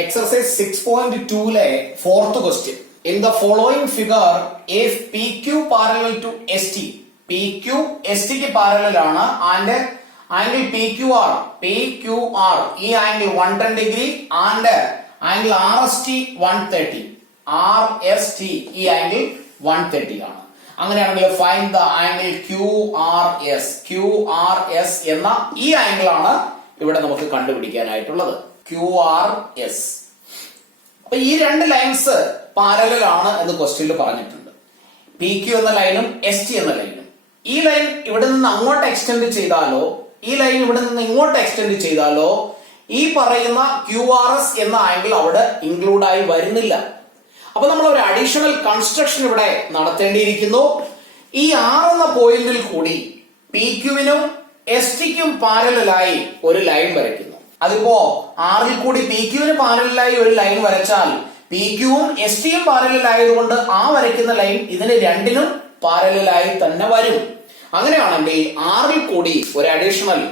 Exercise 6.2 le fourth question. In the following figure, if PQ parallel to ST, PQ ST ki parallel aana and angle PQR ee angle 110 degree and angle RST 130. RST ee angle 130 aana. അങ്ങനെയാണെങ്കിൽ find the angle QRS എന്ന ഈ angle ആണ് ഇവിടെ നമുക്ക് കണ്ടുപിടിക്കാനായിട്ടുള്ളത്. QRS. അപ്പൊ ഈ രണ്ട് lines parallel ആണ് എന്ന് ക്വസ്റ്റ്യനിൽ പറഞ്ഞിട്ടുണ്ട്. PQ എന്ന ലൈനും ST എന്ന ലൈനും. ഈ ലൈൻ ഇവിടെ നിന്ന് അങ്ങോട്ട് എക്സ്റ്റെൻഡ് ചെയ്താലോ ഈ ലൈൻ ഇവിടെ നിന്ന് ഇങ്ങോട്ട് എക്സ്റ്റെൻഡ് ചെയ്താലോ ഈ പറയുന്ന QRS എന്ന ആംഗിൾ അവിടെ ഇൻക്ലൂഡ് ആയി വരുന്നില്ല. അപ്പൊ നമ്മൾ ഒരു അഡീഷണൽ കൺസ്ട്രക്ഷൻ ഇവിടെ നടത്തേണ്ടിയിരിക്കുന്നു. ഈ R എന്ന പോയിന്റിൽ കൂടി PQവിനും STക്കും പാരലലായി ഒരു ലൈൻ വരയ്ക്കുന്നു. അതിപ്പോ ആറിൽ കൂടി PQവിന് പാരലലായി ഒരു ലൈൻ വരച്ചാൽ PQവും STയും പാരലലായതുകൊണ്ട് ആ വരയ്ക്കുന്ന ലൈൻ ഇതിന് രണ്ടിനും പാരലലായി തന്നെ വരും. അങ്ങനെയാണെങ്കിൽ ആറിൽ കൂടി ഒരു അഡീഷണൽ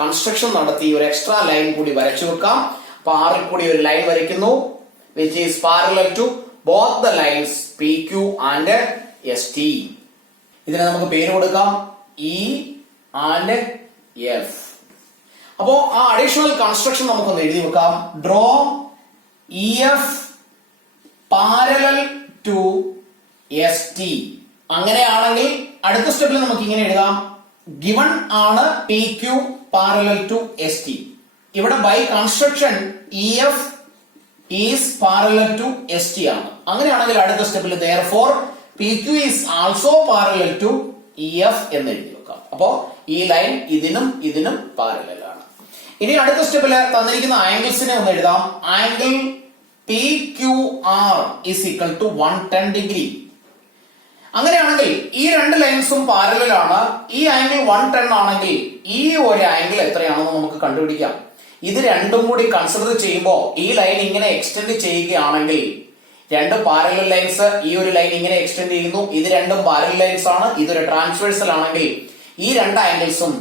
കൺസ്ട്രക്ഷൻ നടത്തി ഒരു എക്സ്ട്രാ ലൈൻ കൂടി വരച്ചു വെക്കാം. അപ്പൊ ആറിൽ കൂടി ഒരു ലൈൻ വരയ്ക്കുന്നു which is parallel to both the lines PQ and ST. ഇതിനെ നമുക്ക് പേര് കൊടുക്കാം E and F. അപ്പോ ആ അഡീഷണൽ കൺസ്ട്രക്ഷൻ നമുക്കൊന്ന് എഴുതി വെക്കാം. Draw EF parallel to ST. അങ്ങനെയാണെങ്കിൽ അടുത്ത സ്റ്റെപ്പിൽ നമുക്ക് ഇങ്ങനെ എഴുതാം. ഗിവൺ ആണ് PQ പാരലൽ ടു ST. ഇവിടെ by construction EF is parallel to ST ആണ്. അങ്ങനെയാണെങ്കിൽ അടുത്ത സ്റ്റെപ്പിൽ therefore PQ is also parallel to EF എന്ന് എഴുതി വെക്കാം. അപ്പോ ഈ ലൈൻ ഇതിനും ഇതിനും പാരലൽ ആണ്. ഇനി അടുത്ത സ്റ്റെപ്പിൽ തന്നിരിക്കുന്ന ആംഗിൾസിനെ ഒന്ന് എഴുതാം. Angle PQR is equal to 110 degree. അങ്ങനെയാണെങ്കിൽ ഈ രണ്ട് ലൈൻസും പാരലൽ ആണ്. ഈ ആംഗിൾ 110 ആണെങ്കിൽ ഈ ഒരു ആംഗിൾ എത്രയാണെന്ന് നമുക്ക് കണ്ടുപിടിക്കാം. ഇത് രണ്ടും കൂടി കൺസിഡർ ചെയ്യുമ്പോൾ ഈ ലൈൻ ഇങ്ങനെ എക്സ്റ്റെൻഡ് ചെയ്യുകയാണെങ്കിൽ രണ്ട് പാരലൽ ലൈൻസ് ഈ ഒരു ലൈൻ ഇങ്ങനെ എക്സ്റ്റെൻഡ് ചെയ്യുന്നു. ഇത് രണ്ടും പാരലൽ ലൈൻസ് ആണ്. ഇതൊരു ട്രാൻസ്വേഴ്സൽ ആണെങ്കിൽ ഈ രണ്ട് ആംഗിൾസും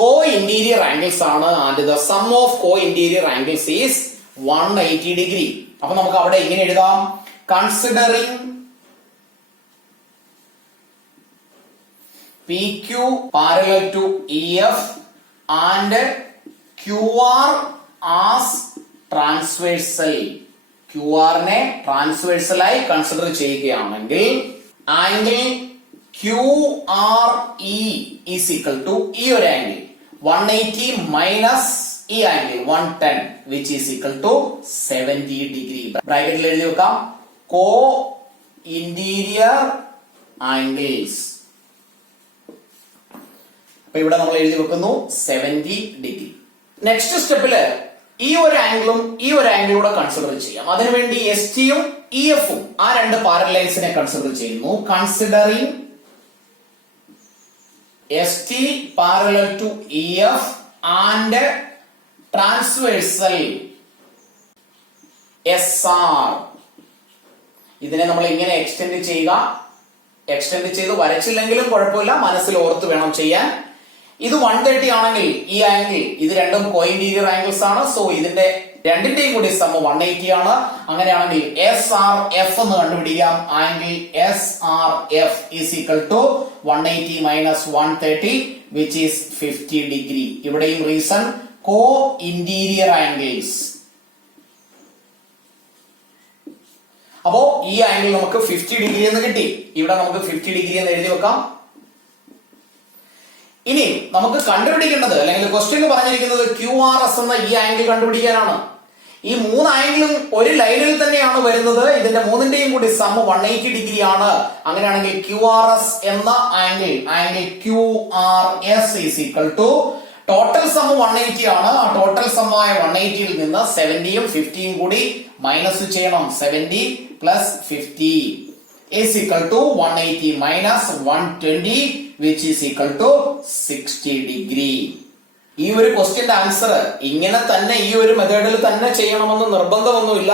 കോ ഇന്റീരിയർ ആംഗിൾസ് ആണ്. And the sum of co interior angles is 180 degree. അപ്പൊ നമുക്ക് അവിടെ ഇങ്ങനെ എഴുതാം. Considering PQ parallel to EF and QR as transversal. QRനെ ട്രാൻസ്വേഴ്സൽ ആയി കൺസിഡർ ചെയ്യുകയാണെങ്കിൽ angle QRE is equal to ഈ ഒരു ആംഗിൾ 180 മൈനസ് ഈ angle 110 which is equal to 70 degree. ബ്രാക്കറ്റിൽ എഴുതി വെക്കാം. Co interior angles. അപ്പൊ ഇവിടെ നമ്മൾ എഴുതി വെക്കുന്നു 70 ഡിഗ്രി. നെക്സ്റ്റ് സ്റ്റെപ്പില് ഈ ഒരു ആംഗിളും ഈ ഒരു ആംഗിളൂടെ കൺസിഡർ ചെയ്യാം. അതിനുവേണ്ടി STയും EFഉം ആ രണ്ട് പാരലൽ ലൈൻസിനെ കൺസിഡർ ചെയ്യുന്നു. Considering ST parallel to EF and transversal SR. ഇതിനെ നമ്മൾ ഇങ്ങനെ എക്സ്റ്റെൻഡ് ചെയ്യുക. എക്സ്റ്റെൻഡ് ചെയ്ത് വരച്ചില്ലെങ്കിലും കുഴപ്പമില്ല, മനസ്സിൽ ഓർത്ത് വേണം ചെയ്യാൻ. ഇത് 130 ആണെങ്കിൽ ഈ ആംഗിൾ ഇത് രണ്ടും കോ ഇന്റീരിയർ ആംഗിൾസ് ആണ്. സോ ഇതിന്റെ രണ്ടിന്റെയും കൂടി സം 180 ആണ്. അങ്ങനെയാണെങ്കിൽ SRF എന്ന് കണ്ടുപിടിക്കാം. Angle SRF is equal to 180 minus 130 which is 50 degree. ഇവിടെയും റീസൺ കോ ഇന്റീരിയർ ആംഗിൾസ്. അപ്പോ ഈ ആംഗിൾ നമുക്ക് 50 ഡിഗ്രി എന്ന് കിട്ടി. ഇവിടെ നമുക്ക് 50 ഡിഗ്രി എന്ന് എഴുതി വെക്കാം. ഇനി നമുക്ക് കണ്ടുപിടിക്കേണ്ടത് അല്ലെങ്കിൽ ക്വസ്റ്റ്യൻ പറഞ്ഞിരിക്കുന്നത് QRS എന്ന ഈ ആംഗിൾ കണ്ടുപിടിക്കാനാണ്. ഈ മൂന്ന് ആംഗിളും ഒരു ലൈനിൽ തന്നെയാണ് വരുന്നത്. ഇതിന്റെ മൂന്നിന്റെയും കൂടി സം 180 ഡിഗ്രി ആണ്. അങ്ങനെയാണെങ്കിൽ QRS എന്ന angle QRS is equal to total sum 180 ആണ്. ആ ടോട്ടൽ സം ആയ 180ൽ നിന്ന് 70യും 50യും കൂടി മൈനസ് ചെയ്യണം. 70 plus 50 is equal to 180 minus 120 which is equal to 60 degree. ഈ ഒരു ക്വസ്റ്റ്യന്റെ ആൻസർ ഇങ്ങനെ തന്നെ ഈ ഒരു മെത്തേഡിൽ തന്നെ ചെയ്യണമെന്ന് നിർബന്ധമൊന്നുമില്ല.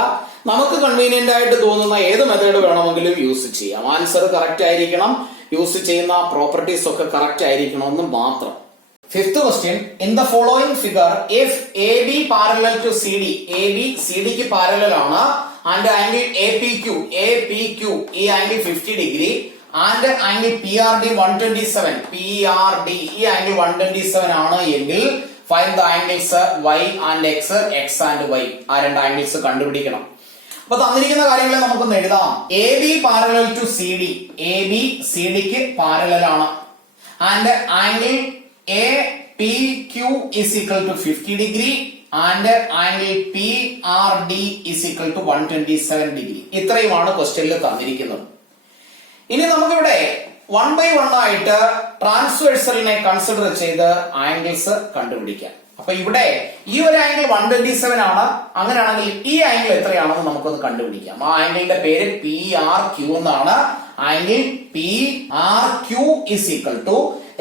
നമുക്ക് കൺവീനിയന്റ് ആയിട്ട് തോന്നുന്ന ഏത് മെത്തേഡ് വേണമെങ്കിലും യൂസ് ചെയ്യാം. ആൻസർ കറക്റ്റ് ആയിരിക്കണം, യൂസ് ചെയ്യുന്ന പ്രോപ്പർട്ടീസ് ഒക്കെ കറക്റ്റ് ആയിരിക്കണമെന്ന് മാത്രം. Fifth question, in the following figure, if AB parallel to CD, AB CD ക്ക് parallel ആണ് and angle APQ ഈ angle 50 degree and angle PRD 127, PRD ഈ angle 127 ആണ് എങ്കിൽ find the angles Y and X and Y. ആ രണ്ട് angles കണ്ടുപിടിക്കണം. അപ്പൊ തന്നിരിക്കുന്ന കാര്യങ്ങളെ നമുക്കൊന്ന് എഴുതാം. AB parallel to CD, AB CD ക്ക് parallel ആണ് and angle APQ is equal to 50 degree and angle PRD is equal to 127 degree. ഇത്രയുമാണ് ക്വസ്റ്റ്യനിൽ തന്നിരിക്കുന്നത്. ഇനി നമുക്കിവിടെ 1 by 1 ആയിട്ട് ട്രാൻസ്വേഴ്സലിനെ കൺസിഡർ ചെയ്ത് ആംഗിൾസ് കണ്ടുപിടിക്കാം. അപ്പൊ ഇവിടെ ഈ ഒരു ആംഗിൾ 127 ആണ്. അങ്ങനെയാണെങ്കിൽ ഈ ആംഗിൾ എത്രയാണെന്ന് നമുക്കൊന്ന് കണ്ടുപിടിക്കാം. ആ ആംഗിളിന്റെ പേര് PRQ എന്നാണ്. Angle PRQ is equal to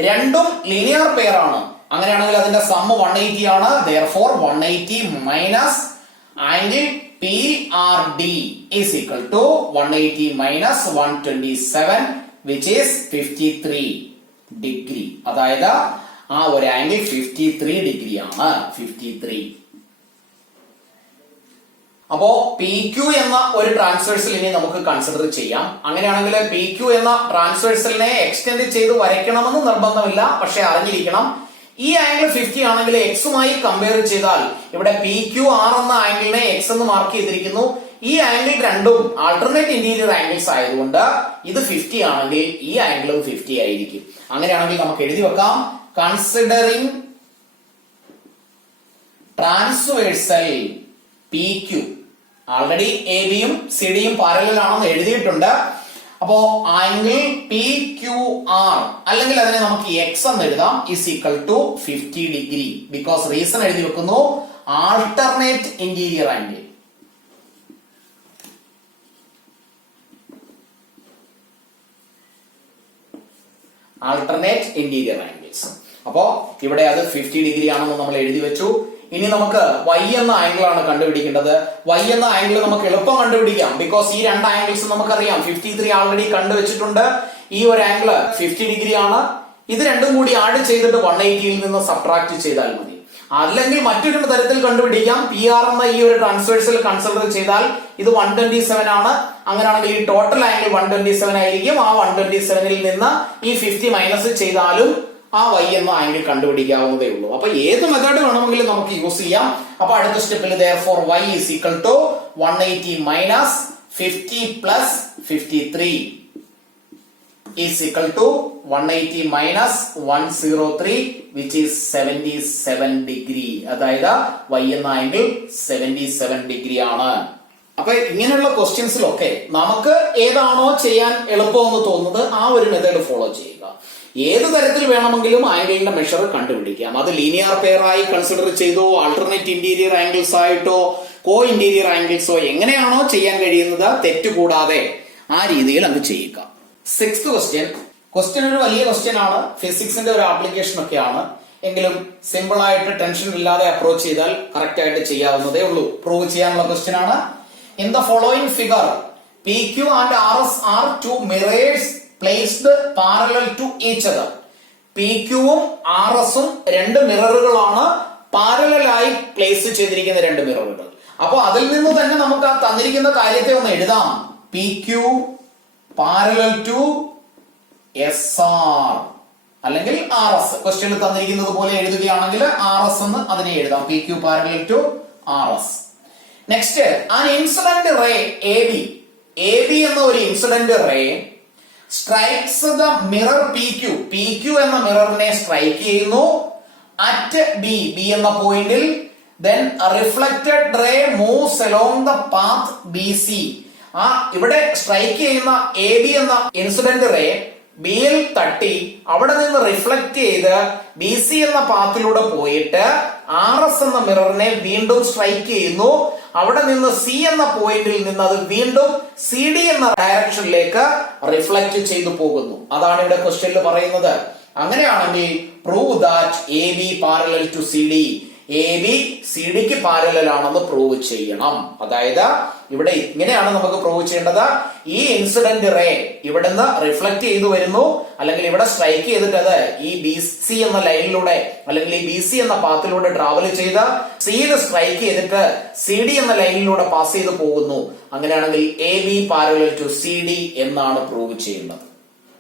രണ്ടും ലീനിയർ പെയർ ആണ്. അങ്ങനെയാണെങ്കിൽ അതിന്റെ സം 180 ആണ്. therefore 180 minus angle PRD is equal to 180 minus 127 which is 53 degree. അതായത് ആ ഒരു ആംഗിൾ 53 ഡിഗ്രി ആണ്. 53. അപ്പോ PQ എന്ന ഒരു ട്രാൻസ്വേഴ്സൽ ഇനി നമുക്ക് കൺസിഡർ ചെയ്യാം. അങ്ങനെയാണെങ്കിൽ PQ എന്ന ട്രാൻസ്വേഴ്സലിനെ എക്സ്റ്റെൻഡ് ചെയ്ത് വരയ്ക്കണമെന്ന് നിർബന്ധമില്ല. പക്ഷെ അറിഞ്ഞിരിക്കണം ഈ ആംഗിൾ 50 ആണെങ്കിൽ എക്സുമായി കമ്പയർ ചെയ്താൽ ഇവിടെ PQR എന്ന ആംഗിളിനെ എക്സ് എന്ന് മാർക്ക് ചെയ്തിരിക്കുന്നു. ഈ ആംഗിൾ രണ്ടും ആൾട്ടർനേറ്റ് ഇന്റീരിയർ ആംഗിൾസ് ആയതുകൊണ്ട് ഇത് 50 ആണെങ്കിൽ ഈ ആംഗിളും 50 ആയിരിക്കും. അങ്ങനെയാണെങ്കിൽ നമുക്ക് എഴുതി വെക്കാം, കൺസിഡറിംഗ് ട്രാൻസ്വേഴ്സൽ PQ. ആൾറെഡി ABയും CDയും പാരലൽ ആണെന്ന് എഴുതിയിട്ടുണ്ട്. അപ്പോ ആംഗിൾ PQR അല്ലെങ്കിൽ അതിനെ നമുക്ക് X എന്ന് എഴുതാം is equal to 50 degree. Because reason എഴുതി വെക്കുന്നു, alternate interior angle. Alternate interior angles. അപ്പോ ഇവിടെ അത് 50 ഡിഗ്രി ആണെന്ന് നമ്മൾ എഴുതി വെച്ചു. ഇനി നമുക്ക് Y എന്ന ആംഗിൾ ആണ് കണ്ടുപിടിക്കേണ്ടത്. Y എന്ന ആംഗിൾ നമുക്ക് എളുപ്പം കണ്ടുപിടിക്കാം. ബിക്കോസ് ഈ രണ്ട് ആംഗിൾസ് നമുക്കറിയാം. 53 ആൾറെഡി കണ്ടുവച്ചിട്ടുണ്ട്. ഈ ഒരു ആംഗിൾ 50 ഡിഗ്രി ആണ്. ഇത് രണ്ടും കൂടി ആഡ് ചെയ്തിട്ട് 180യിൽ നിന്ന് സബ്ട്രാക്ട് ചെയ്താൽ മതി. അല്ലെങ്കിൽ മറ്റൊരു തരത്തിൽ കണ്ടുപിടിക്കാം. PR എന്ന ഈ ഒരു ട്രാൻസ്വേഴ്സൽ കൺസിഡർ ചെയ്താൽ ഇത് 127 ആണ്. അങ്ങനെയാണെങ്കിൽ ഈ ടോട്ടൽ ആംഗിൾ 127 ആയിരിക്കും. ആ 127ൽ നിന്ന് ഈ 50 മൈനസ് ചെയ്താലും ആ Y എന്ന ആംഗിൾ കണ്ടുപിടിക്കാവുന്നതേ ഉള്ളൂ. അപ്പൊ ഏത് മെത്തേഡ് വേണമെങ്കിലും നമുക്ക് യൂസ് ചെയ്യാം. അപ്പൊ അടുത്ത സ്റ്റെപ്പിൽ therefore Y is equal to 180 minus 50 plus 53 is equal to 180 minus 103 which is 77 degree. അതായത് Y എന്ന ആംഗിൾ 77 ഡിഗ്രി ആണ്. അപ്പൊ ഇങ്ങനെയുള്ള ക്വസ്റ്റ്യൻസിലൊക്കെ നമുക്ക് ഏതാണോ ചെയ്യാൻ എളുപ്പമെന്ന് തോന്നുന്നത് ആ ഒരു മെത്തേഡ് ഫോളോ ചെയ്യുക. ഏത് തരത്തിൽ വേണമെങ്കിലും ആംഗിളിന്റെ മെഷർ കണ്ടുപിടിക്കാം. അത് ലീനിയർ പെയർ ആയി കൺസിഡർ ചെയ്തോ ആൾട്ടർനേറ്റ് ഇന്റീരിയർ ആംഗിൾസ് ആയിട്ടോ കോ ഇന്റീരിയർ ആംഗിൾസോ എങ്ങനെയാണോ ചെയ്യാൻ കഴിയുന്നത് തെറ്റുകൂടാതെ ആ രീതിയിൽ അത് ചെയ്യുക. സിക്സ്ത് ക്വസ്റ്റ്യൻ ഒരു വലിയ ക്വസ്റ്റ്യൻ ആണ്. ഫിസിക്സിന്റെ ഒരു ആപ്ലിക്കേഷൻ ഒക്കെയാണ്. എങ്കിലും സിമ്പിൾ ആയിട്ട് ടെൻഷൻ ഇല്ലാതെ അപ്രോച്ച് ചെയ്താൽ കറക്റ്റ് ആയിട്ട് ചെയ്യാവുന്നതേ ഉള്ളൂ. പ്രൂവ് ചെയ്യാനുള്ള ക്വസ്റ്റ്യൻ ആണ്. In the following figure PQ and RS are two mirrors placed parallel to each other. PQവും RSഉം രണ്ട് മിററുകളാണ്. പാരലലായി പ്ലേസ് ചെയ്തിരിക്കുന്ന രണ്ട് മിററുകൾ. അപ്പൊ അതിൽ നിന്ന് തന്നെ നമുക്ക് ആ തന്നിരിക്കുന്ന കാര്യത്തെ ഒന്ന് എഴുതാം. PQ പാരലൽ ടു SR അല്ലെങ്കിൽ RS. ക്വസ്റ്റ്യനിൽ തന്നിരിക്കുന്നത് പോലെ എഴുതുകയാണെങ്കിൽ RS എന്ന് അതിനെ എഴുതാം. PQ parallel to RS. Next, an incident ray AB എന്ന ഒരു incident ray strikes the mirror PQ എന്ന മിററിനെ സ്ട്രൈക്ക് ചെയ്യുന്നു at B എന്ന പോയിന്റിൽ. then a reflected ray moves along the path BC. ഇവിടെ സ്ട്രൈക്ക് ചെയ്യുന്ന AB എന്ന ഇൻസിഡന്റ് റേ ബിയിൽ തട്ടി അവിടെ നിന്ന് റിഫ്ലക്ട് ചെയ്ത് BC എന്ന പാത്തിലൂടെ പോയിട്ട് RS എന്ന മിററിനെ വീണ്ടും സ്ട്രൈക്ക് ചെയ്യുന്നു. അവിടെ നിന്ന് C എന്ന പോയിന്റിൽ നിന്ന് അത് വീണ്ടും CD എന്ന ഡയറക്ഷനിലേക്ക് റിഫ്ലക്ട് ചെയ്തു പോകുന്നു. അതാണ് ഇവിടെ ക്വസ്റ്റ്യനിൽ പറയുന്നത്. അങ്ങനെയാണെങ്കിൽ prove that AB parallel to CD, A B C ഡിക്ക് പാരലൽ ആണെന്ന് പ്രൂവ് ചെയ്യണം. അതായത് ഇവിടെ ഇങ്ങനെയാണ് നമുക്ക് പ്രൂവ് ചെയ്യേണ്ടത്. ഈ ഇൻസിഡന്റ് റേ ഇവിടുന്ന് റിഫ്ലക്ട് ചെയ്തു വരുന്നു, അല്ലെങ്കിൽ ഇവിടെ സ്ട്രൈക്ക് ചെയ്തിട്ട് അത് ഈ ബി സി എന്ന ലൈനിലൂടെ അല്ലെങ്കിൽ ഈ ബി സി എന്ന പാത്തിലൂടെ ട്രാവൽ ചെയ്ത് സിയിൽ സ്ട്രൈക്ക് ചെയ്തിട്ട് സി ഡി എന്ന ലൈനിലൂടെ പാസ് ചെയ്ത് പോകുന്നു. അങ്ങനെയാണെങ്കിൽ A B parallel to C D എന്നാണ് പ്രൂവ് ചെയ്യുന്നത്.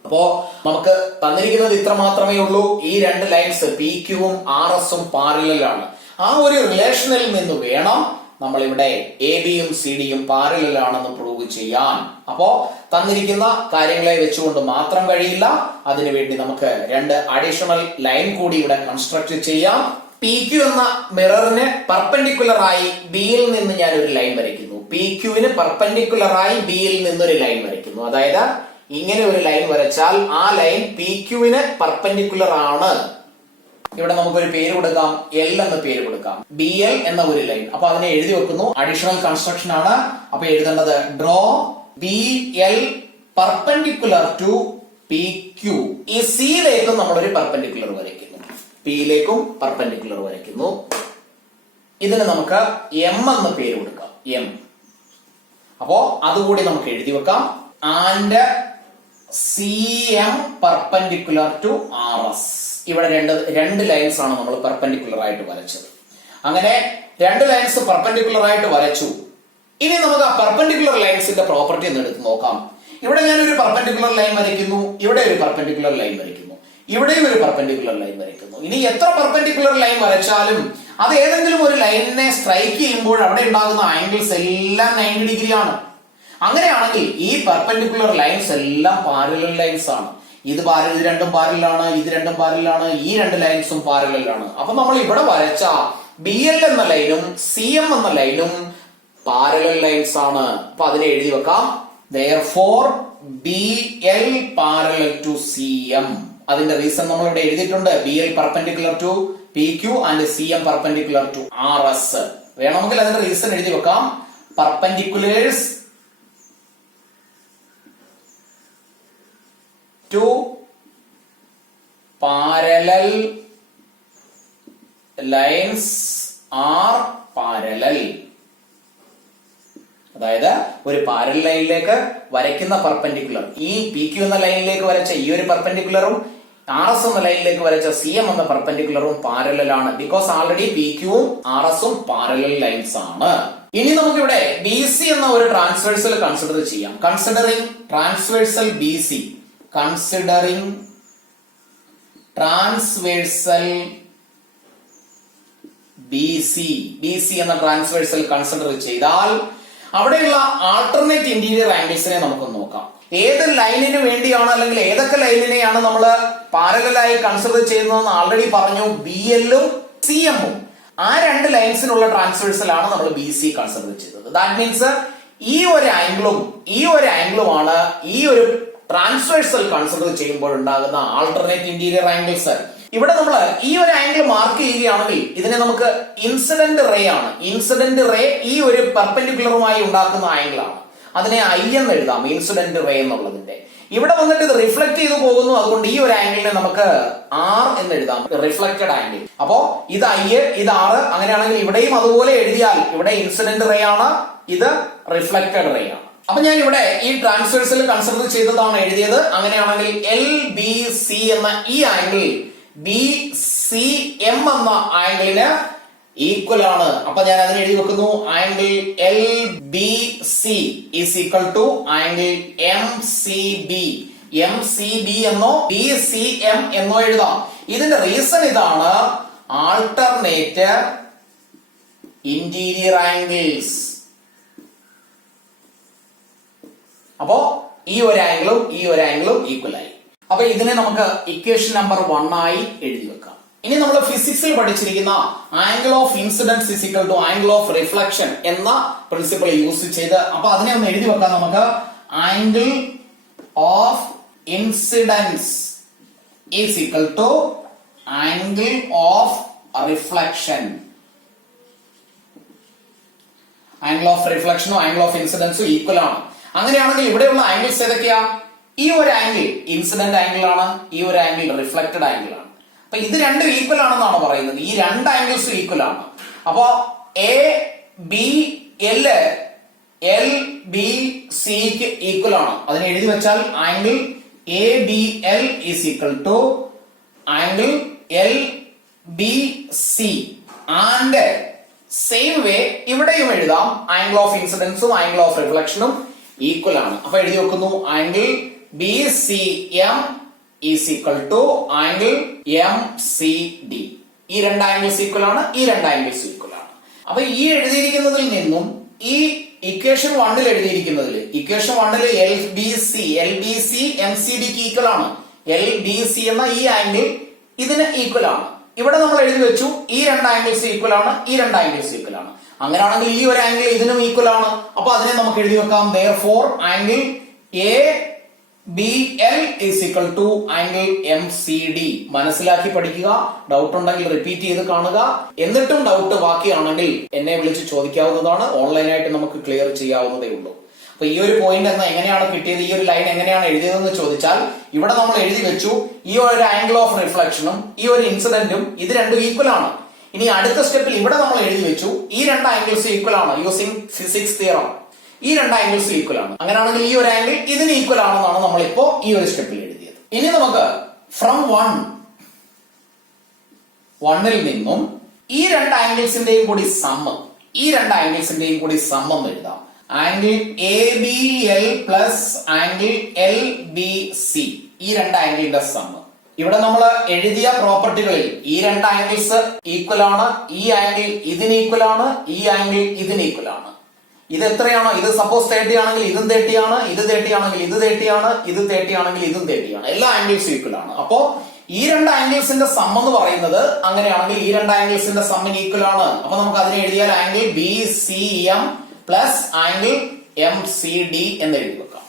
അപ്പോ നമുക്ക് തന്നിരിക്കുന്നത് ഇത്ര മാത്രമേ ഉള്ളൂ. ഈ രണ്ട് ലൈൻസ് പി ക്യൂവും ആർ എസും പാരലലാണ്. ആ ഒരു റിലേഷനിൽ നിന്ന് വേണം നമ്മൾ ഇവിടെ എ ബിയും സി ഡിയും പാരലൽ ആണെന്ന് പ്രൂവ് ചെയ്യാൻ. അപ്പോ തന്നിരിക്കുന്ന കാര്യങ്ങളെ വെച്ചുകൊണ്ട് മാത്രം കഴിയില്ല, അതിനുവേണ്ടി നമുക്ക് രണ്ട് അഡീഷണൽ ലൈൻ കൂടി ഇവിടെ കൺസ്ട്രക്ട് ചെയ്യാം. പി ക്യു എന്ന മിററിന് പെർപെൻഡിക്കുലർ ആയി ബിയിൽ നിന്ന് ഞാൻ ഒരു ലൈൻ വരയ്ക്കുന്നു. പി ക്യുവിന് പെർപെൻഡിക്കുലർ ആയി ബിയിൽ നിന്നൊരു ലൈൻ വരയ്ക്കുന്നു. അതായത് ഇങ്ങനെ ഒരു ലൈൻ വരച്ചാൽ ആ ലൈൻ പി ക്യുവിന് പെർപെൻഡിക്കുലർ ആണ്. ഇവിടെ നമുക്കൊരു പേര് കൊടുക്കാം, എൽ എന്ന പേര് കൊടുക്കാം. ബി എൽ എന്ന ഒരു ലൈൻ. അപ്പൊ അതിനെ എഴുതി വെക്കുന്നു. അഡീഷണൽ കൺസ്ട്രക്ഷൻ ആണ്. അപ്പൊ എഴുതേണ്ടത് draw B L perpendicular to P Q. ഈ സിയിലേക്കും നമ്മളൊരു പെർപെൻഡിക്കുലർ വരയ്ക്കുന്നു, പിയിലേക്കും പെർപെൻഡിക്കുലർ വരയ്ക്കുന്നു. ഇതിന് നമുക്ക് എം എന്ന പേര് കൊടുക്കാം, എം. അപ്പോ അതുകൂടി നമുക്ക് എഴുതി വെക്കാം. And C M perpendicular to R S. ഇവിടെ രണ്ട് ലൈൻസ് ആണ് നമ്മൾ പെർപെൻഡിക്കുലർ ആയിട്ട് വരച്ചത്. അങ്ങനെ രണ്ട് ലൈൻസ് പെർപെൻഡിക്കുലർ ആയിട്ട് വരച്ചു. ഇനി നമുക്ക് ആ പെർപെൻഡിക്കുലർ ലൈൻസിന്റെ പ്രോപ്പർട്ടി ഒന്ന് എടുത്ത് നോക്കാം. ഇവിടെ ഞാൻ ഒരു പെർപെൻഡിക്കുലർ ലൈൻ വരയ്ക്കുന്നു, ഇവിടെ ഒരു പെർപെൻഡിക്കുലർ ലൈൻ വരയ്ക്കുന്നു, ഇവിടെയും ഒരു പെർപെൻഡിക്കുലർ ലൈൻ വരയ്ക്കുന്നു. ഇനി എത്ര പെർപെൻഡിക്കുലർ ലൈൻ വരച്ചാലും അത് ഏതെങ്കിലും ഒരു ലൈനിനെ സ്ട്രൈക്ക് ചെയ്യുമ്പോൾ അവിടെ ഉണ്ടാകുന്ന ആംഗിൾസ് എല്ലാം 90 ഡിഗ്രി ആണ്. അങ്ങനെയാണെങ്കിൽ ഈ പെർപെൻഡിക്കുലർ ലൈൻസ് എല്ലാം പാരലൽ ലൈൻസ് ആണ്. ഇത് രണ്ടും പാരലാണ്, ഇത് രണ്ടും പാരലാണ്, ഈ രണ്ട് ലൈൻസും പാരലാണ്. അപ്പൊ നമ്മൾ ഇവിടെ വരച്ച ബി എൽ എന്ന ലൈനും സി എം എന്ന ലൈനും പാരലൽ ലൈൻസ് ആണ്. അപ്പൊ അതിനെ എഴുതി വെക്കാം. Therefore B L parallel to C M. അതിന്റെ റീസൺ നമ്മൾ ഇവിടെ എഴുതിയിട്ടുണ്ട്. B L perpendicular to P Q and C M perpendicular to R S. വേണമെങ്കിൽ അതിന്റെ റീസൺ എഴുതി വെക്കാം. Perpendiculars to parallel lines are parallel. അതായത് ഒരു പാരലൽ ലൈനിലേക്ക് വരയ്ക്കുന്ന പെർപെൻഡിക്കുലർ, ഈ പി ക്യു എന്ന ലൈനിലേക്ക് വരച്ച ഈ ഒരു പെർപെൻഡിക്കുലറും ആർ എസ് എന്ന ലൈനിലേക്ക് വരച്ച സി എം എന്ന പെർപെൻഡിക്കുലറും പാരലൽ ആണ്. ബിക്കോസ് ആൾറെഡി പി ക്യുവും ആർ എസും പാരലൽ ലൈൻസ് ആണ്. ഇനി നമുക്കിവിടെ ബി സി എന്ന ഒരു ട്രാൻസ്വേഴ്സൽ കൺസിഡർ ചെയ്യാം. Considering transversal B C, considering transversal BC എന്ന ട്രാൻസ്വേഴ്സൽ കൺസിഡർ ചെയ്താൽ അവിടെയുള്ള ആൾട്ടർനേറ്റ് ഇന്റീരിയർ ആംഗിൾസിനെ നമുക്ക് നോക്കാം. ഏത് ലൈനിന് വേണ്ടിയാണ് അല്ലെങ്കിൽ ഏതൊക്കെ ലൈനിനെയാണ് നമ്മൾ പാരലലായി കൺസിഡർ ചെയ്യുന്നതെന്ന് ആൾറെഡി പറഞ്ഞു. ബി എല്ലും സി എമ്മും ആ രണ്ട് ലൈൻസിനുള്ള ട്രാൻസ്വേഴ്സൽ ആണ് നമ്മൾ ബി സി കൺസിഡർ ചെയ്തത്. ദാറ്റ് മീൻസ് ഈ ഒരു ആംഗിളുമാണ് ഈ ഒരു ട്രാൻസ്വേഴ്സൽ കൺസിഡർ ചെയ്യുമ്പോൾ ഉണ്ടാകുന്ന ആൾട്ടർനേറ്റ് ഇന്റീരിയർ ആംഗിൾസ്. ഇവിടെ നമ്മൾ ഈ ഒരു ആംഗിൾ മാർക്ക് ചെയ്യുകയാണെങ്കിൽ ഇതിനെ നമുക്ക് ഇൻസിഡന്റ് റേ ആണ്. ഇൻസിഡന്റ് റേ ഈ ഒരു പെർപെൻഡിക്കുലറുമായി ഉണ്ടാക്കുന്ന ആംഗിൾ ആണ്. അതിനെ ഐ എന്ന് എഴുതാം, ഇൻസിഡന്റ് റേ എന്നുള്ളതിന്റെ. ഇവിടെ വന്നിട്ട് ഇത് റിഫ്ലക്ട് ചെയ്തു പോകുന്നു, അതുകൊണ്ട് ഈ ഒരു ആംഗിളിനെ നമുക്ക് ആർ എന്ന് എഴുതാം, റിഫ്ലക്റ്റഡ് ആംഗിൾ. അപ്പോ ഇത് ഐ, ഇത് ആർ. അങ്ങനെയാണെങ്കിൽ ഇവിടെയും അതുപോലെ എഴുതിയാൽ ഇവിടെ ഇൻസിഡന്റ് റേ ആണ്, ഇത് റിഫ്ലക്റ്റഡ് റേ ആണ്. അപ്പൊ ഞാൻ ഇവിടെ ഈ ട്രാൻസ്വേഴ്സൽ കൺസിഡർ ചെയ്തതാണ് എഴുതിയത്. അങ്ങനെയാണെങ്കിൽ എൽ ബി സി എന്ന ഈ ആംഗിൾ ബി സി എം എന്ന ആംഗിളിന് ഈക്വൽ ആണ്. അപ്പൊ ഞാൻ അതിന് എഴുതി വെക്കുന്നു. Angle L B C is equal to angle M C B. M C B എന്നോ ബി സി എം എന്നോ എഴുതാം. ഇതിന്റെ റീസൺ ഇതാണ്, ആൾട്ടർനേറ്റ് ഇന്റീരിയർ ആംഗിൾസ്. അപ്പോ ഈ ഒരു ആംഗിളും ഈക്വൽ ആയി. അപ്പൊ ഇതിനെ നമുക്ക് ഇക്വേഷൻ നമ്പർ 1 ആയി എഴുതി വെക്കാം. ഇനി നമ്മൾ ഫിസിക്സിൽ പഠിച്ചിരിക്കുന്ന angle of incidence is equal to angle of reflection എന്ന പ്രിൻസിപ്പിൾ യൂസ് ചെയ്ത് അപ്പൊ അതിനെ ഒന്ന് എഴുതി വെക്കാം നമുക്ക്. Angle of incidence is equal to angle of reflection. Angle of റിഫ്ലക്ഷനും ആംഗിൾ ഓഫ് ഇൻസിഡൻസും ഈക്വൽ ആണ്. അങ്ങനെയാണെങ്കിൽ ഇവിടെയുള്ള ആംഗിൾസ് ഏതൊക്കെയാ? ഈ ഒരു ആംഗിൾ ഇൻസിഡന്റ് ആംഗിൾ ആണ്, ഈ ഒരു ആംഗിൾ റിഫ്ലക്റ്റഡ് ആംഗിൾ ആണ്. അപ്പൊ ഇത് രണ്ടും ഈക്വൽ ആണെന്നാണ് പറയുന്നത്. ഈ രണ്ട് ആംഗിൾസും ഈക്വൽ ആണ്. അപ്പോ A B L L B സിക്ക് ഈക്വൽ ആണ്. അതിനെ എഴുതി വെച്ചാൽ angle A B L is equal to angle L B C. And same way ഇവിടെയും എഴുതാം, ആംഗിൾ ഓഫ് ഇൻസിഡൻസും ആംഗിൾ ഓഫ് റിഫ്ലക്ഷനും ഈക്വൽ ആണ്. അപ്പൊ എഴുതി വെക്കുന്നു angle B C M is equal to angle M C D. ഈ രണ്ട് ആംഗിൾസ് ഈക്വൽ ആണ്, ഈ രണ്ട് ആംഗിൾസ് ഈക്വൽ ആണ്. അപ്പൊ ഈ എഴുതിയിരിക്കുന്നതിൽ നിന്നും ഈ ഇക്വേഷൻ 1 എഴുതിയിരിക്കുന്നതിൽ equation 1 L B C M C ഡിക്ക് ഈക്വൽ ആണ്. എൽ ബി സി എന്ന ഈ ആംഗിൾ ഇതിന് ഈക്വൽ ആണ്. ഇവിടെ നമ്മൾ എഴുതി വെച്ചു ഈ രണ്ട് ആംഗിൾസ് ഈക്വൽ ആണ്, ഈ രണ്ട് ആംഗിൾസ് ഈക്വൽ ആണ്. അങ്ങനെയാണെങ്കിൽ ഈ ഒരു ആംഗിൾ ഇതിനും ഈക്വൽ ആണ്. അപ്പൊ അതിനെ നമുക്ക് എഴുതി വെക്കാം therefore angle A B L is equal to angle M C D. മനസ്സിലാക്കി പഠിക്കുക. ഡൗട്ട് ഉണ്ടെങ്കിൽ റിപ്പീറ്റ് ചെയ്ത് കാണുക. എന്നിട്ടും ഡൗട്ട് ബാക്കിയാണെങ്കിൽ എന്നെ വിളിച്ച് ചോദിക്കാവുന്നതാണ്. ഓൺലൈനായിട്ട് നമുക്ക് ക്ലിയർ ചെയ്യാവുന്നതേ ഉള്ളൂ. അപ്പൊ ഈ ഒരു പോയിന്റ് എങ്ങനെയാണ് കിട്ടിയത്, ഈ ഒരു ലൈൻ എങ്ങനെയാണ് എഴുതിയതെന്ന് ചോദിച്ചാൽ ഇവിടെ നമ്മൾ എഴുതി വെച്ചു ഈ ഒരു ആംഗിൾ ഓഫ് റിഫ്ലക്ഷനും ഈ ഒരു ഇൻസിഡന്റും ഇത് രണ്ടും ഈക്വൽ ആണ്. ഇനി അടുത്ത സ്റ്റെപ്പിൽ ഇവിടെ നമ്മൾ എഴുതി വെച്ചു ഈ രണ്ട് ആംഗിൾസ് ഈക്വൽ ആണ് യൂസിംഗ് ഫിസിക്സ് തിയറം. ഈ രണ്ട് ആംഗിൾസ് ഈക്വൽ ആണ്. അങ്ങനെയാണെങ്കിൽ ഈ ഒരു ആംഗിൾ ഇതിന് ഈക്വൽ ആണെന്നാണ് നമ്മളിപ്പോ ഈ ഒരു സ്റ്റെപ്പിൽ എഴുതിയത്. ഇനി നമുക്ക് ഫ്രം 1 നിന്നും ഈ രണ്ട് ആംഗിൾസിന്റെയും കൂടി സമ്മം എഴുതാം. Angle A B L plus angle L B C, ഈ രണ്ട് ആംഗിളിന്റെ സമ്മ്. ഇവിടെ നമ്മൾ എഴുതിയ പ്രോപ്പർട്ടികളിൽ ഈ രണ്ട് ആംഗിൾസ് ഈക്വൽ ആണ്. ഈ ആംഗിൾ ഇതിന് ഈക്വൽ ആണ്, ഈ ആംഗിൾ ഇതിന് ഈക്വൽ ആണ്. ഇത് എത്രയാണോ, ഇത് സപ്പോസ് 30 ആണെങ്കിൽ ഇതും 30 ആണ്, ഇത് 30 ആണെങ്കിൽ ഇത് 30 ആണ്, ഇത് 30 ആണെങ്കിൽ ഇതും 30 ആണ്. എല്ലാ ആംഗിൾസും ഈക്വൽ ആണ്. അപ്പോ ഈ രണ്ട് ആംഗിൾസിന്റെ സം എന്ന് പറയുന്നത് അങ്ങനെയാണെങ്കിൽ ഈ രണ്ട് ആംഗിൾസിന്റെ സമ്മിന് ഈക്വൽ ആണ്. അപ്പൊ നമുക്ക് അതിനെ എഴുതിയാൽ angle B C M plus angle M C D എന്ന് എഴുതി വെക്കാം.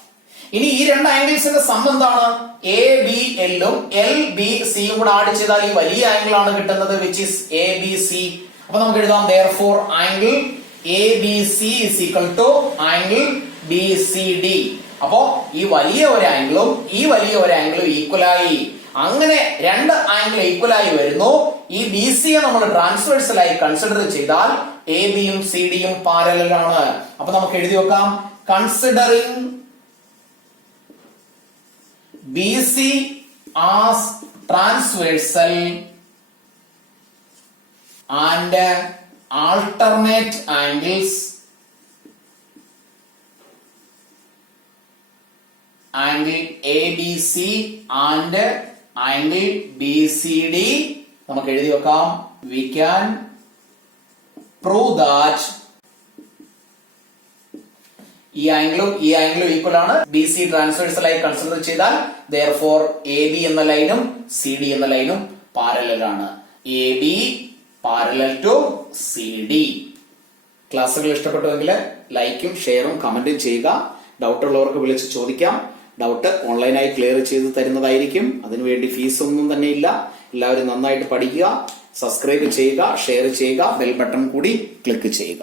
ഇനി ഈ രണ്ട് ആംഗിൾസിന്റെ സം എന്താണ്? എ ബി എല്ലും എൽ ബി സിയും കൂടെ ആഡ് ചെയ്താൽ ഈ വലിയ ആംഗിൾ ആണ് കിട്ടുന്നത്, which is A B C. അപ്പൊ നമുക്ക് എഴുതാം therefore angle A B C is equal to angle B C D. അപ്പോ ഈ വലിയ ഒരു ആംഗിളും ഈ വലിയ ഒരു ആംഗിളും ഈക്വലായി. അങ്ങനെ രണ്ട് ആംഗിൾ ഈക്വലായി വരുന്നു. ഈ ബി സിയെ നമ്മൾ ട്രാൻസ്വേഴ്സലായി കൺസിഡർ ചെയ്താൽ എ ബിയും സി ഡിയും പാരലൽ ആണ്. അപ്പൊ നമുക്ക് എഴുതി വെക്കാം considering B C as transversal and alternate angles angle ABC and angle BCD നമുക്ക് എഴുതി വെക്കാം. We can prove that ഈ ആംഗിളും ഈക്വൽ ആണ്. BC ട്രാൻസ്വേഴ്സൽ ആയി കൺസിഡർ ചെയ്താൽ therefore AB എന്ന ലൈനും CD എന്ന ലൈനും പാരലൽ ആണ്. AB parallel to CD. ക്ലാസ്സുകൾ ഇഷ്ടപ്പെട്ടുവെങ്കിൽ ലൈക്കും ഷെയറും കമന്റും ചെയ്യുക. ഡൗട്ട് ഉള്ളവർക്ക് വിളിച്ച് ചോദിക്കാം. ഡൗട്ട് ഓൺലൈനായി ക്ലിയർ ചെയ്ത് തരുന്നതായിരിക്കും. അതിനുവേണ്ടി ഫീസ് ഒന്നും തന്നെ ഇല്ല. എല്ലാവരും നന്നായിട്ട് പഠിക്കുക. സബ്സ്ക്രൈബ് ചെയ്യുക, ഷെയർ ചെയ്യുക, ബെൽ ബട്ടൺ കൂടി ക്ലിക്ക് ചെയ്യുക.